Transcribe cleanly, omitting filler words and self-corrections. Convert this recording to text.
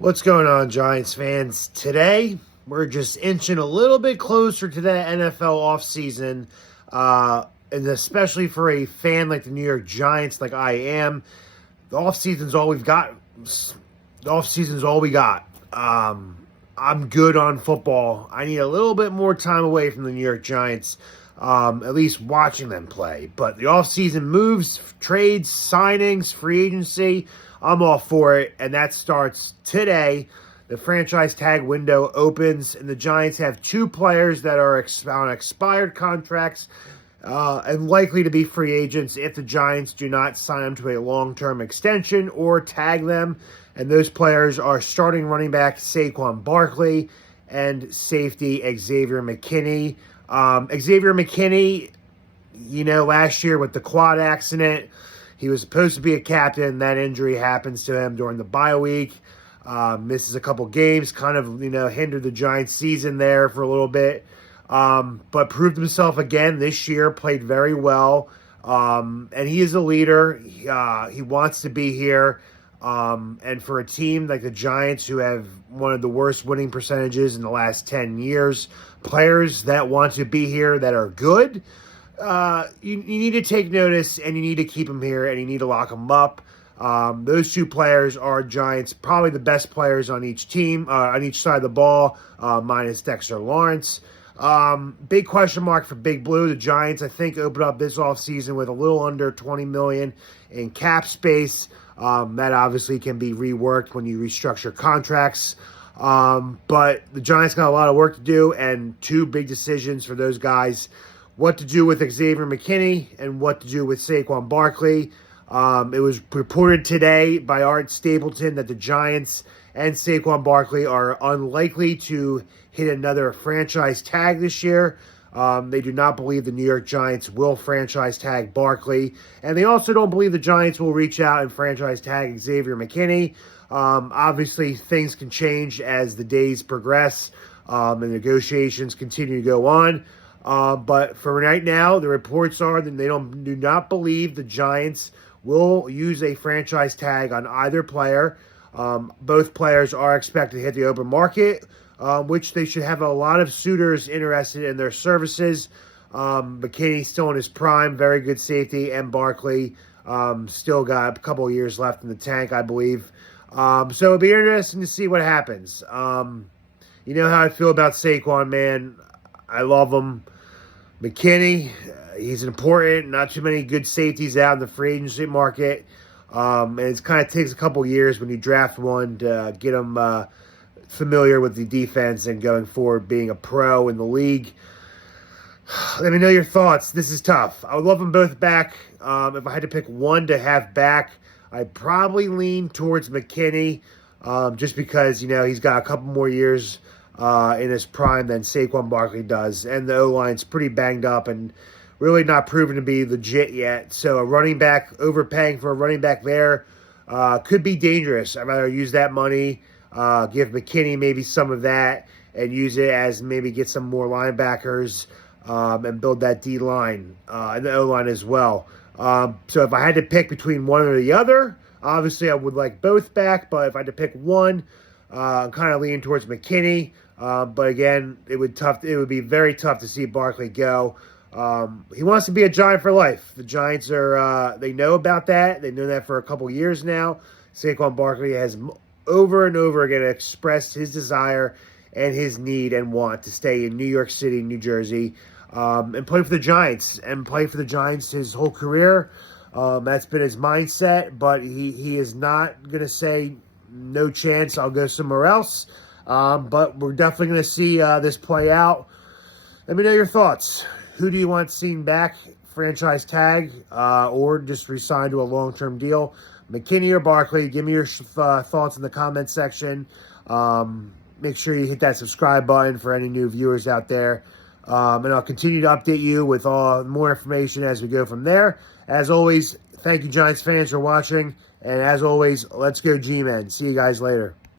What's going on, Giants fans? Today, we're just inching a little bit closer to that NFL offseason, and especially for a fan like the New York Giants, like I am. The offseason's all we've got. The offseason's all we got. I'm good on football. I need a little bit more time away from the New York Giants, at least watching them play. But the offseason moves, trades, signings, free agency, I'm all for it. And that starts today. The franchise tag window opens, and the Giants have two players that are on expired contracts and likely to be free agents if the Giants do not sign them to a long-term extension or tag them. And those players are starting running back Saquon Barkley and safety Xavier McKinney. Xavier McKinney, last year with the quad accident, he was supposed to be a captain. That injury happens to him during the bye week. Misses a couple games, kind of, hindered the Giants' season there for a little bit. But proved himself again this year, played very well. And he is a leader. He wants to be here. And for a team like the Giants, who have one of the worst winning percentages in the last 10 years, players that want to be here that are good, you need to take notice, and you need to keep them here, and you need to lock them up. Those two players are Giants, probably the best players on each team, on each side of the ball, minus Dexter Lawrence. Big question mark for Big Blue. The Giants, I think, opened up this offseason with a little under $20 million in cap space. That obviously can be reworked when you restructure contracts. But the Giants got a lot of work to do, and two big decisions for those guys: what to do with Xavier McKinney and what to do with Saquon Barkley. It was reported today by Art Stapleton that the Giants and Saquon Barkley are unlikely to hit another franchise tag this year. They do not believe the New York Giants will franchise tag Barkley, and they also don't believe the Giants will reach out and franchise tag Xavier McKinney. Obviously, things can change as the days progress and negotiations continue to go on. But for right now, the reports are that they do not believe the Giants will use a franchise tag on either player. Both players are expected to hit the open market, which they should have a lot of suitors interested in their services. McKinney's still in his prime, very good safety, and Barkley still got a couple of years left in the tank, I believe. So it'll be interesting to see what happens. You know how I feel about Saquon, man. I love him. McKinney, he's important. Not too many good safeties out in the free agency market. And it kind of takes a couple years when you draft one to get them familiar with the defense and going forward being a pro in the league. Let me know your thoughts. This is tough. I would love them both back. If I had to pick one to have back, I'd probably lean towards McKinney just because, he's got a couple more years in his prime than Saquon Barkley does. And the O-line's pretty banged up and really not proven to be legit yet. So a running back, overpaying for a running back there could be dangerous. I'd rather use that money, give McKinney maybe some of that, and use it as maybe get some more linebackers and build that D-line and the O-line as well. So if I had to pick between one or the other, obviously I would like both back. But if I had to pick one, I'm kind of leaning towards McKinney. But again, it would be very tough to see Barkley go. He wants to be a Giant for life. The Giants they know about that. They know that for a couple years now. Saquon Barkley has over and over again expressed his desire and his need and want to stay in New York City, New Jersey, and play for the Giants his whole career. That's been his mindset, but he is not going to say no chance, I'll go somewhere else. But we're definitely going to see this play out. Let me know your thoughts. Who do you want seen back, franchise tag, or just re-sign to a long-term deal? McKinney or Barkley? Give me your thoughts in the comment section. Make sure you hit that subscribe button for any new viewers out there. And I'll continue to update you with more information as we go from there. As always, thank you, Giants fans, for watching. And as always, let's go G-Men. See you guys later.